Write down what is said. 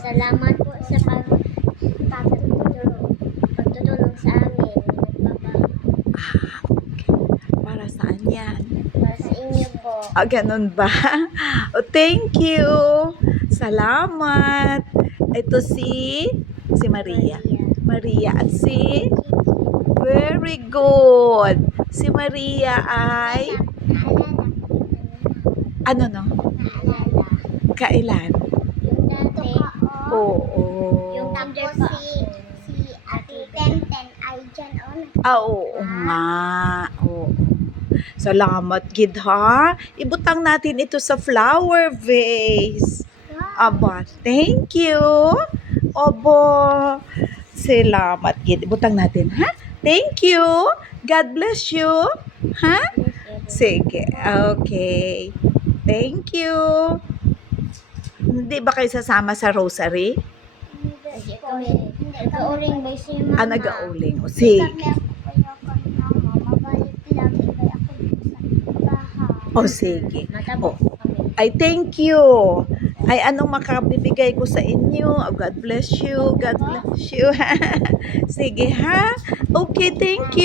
Salamat po sa pagtutulong sa amin. Para saan yan? Para sa inyo po. Ganun ba? Oh, thank you. Salamat. Ito si Maria. Maria at si very good. Si Maria ay ano no? Naalala. Kailan? Yung dati. Oo. Yung tapos si Ate Tenten ay dyan Oo nga. Oo. Salamat, Gid, ha? Ibutang natin ito sa flower vase. Aba, thank you. Obo. Salamat, Gid. Ibutang natin, ha? Thank you. God bless you. Ha? Sige. Okay. Thank you. Hindi ba kayo sasama sa rosary? Hindi kami. Nag-auling ba si Mama? Nag-auling. O, sige. Mabalik lang. Kaya ako sa bahay. O, sige. Matabok kami. Ay, thank you. Ay, anong makabibigay ko sa inyo? Oh, God bless you. God bless you. Sige, ha? Okay, thank you.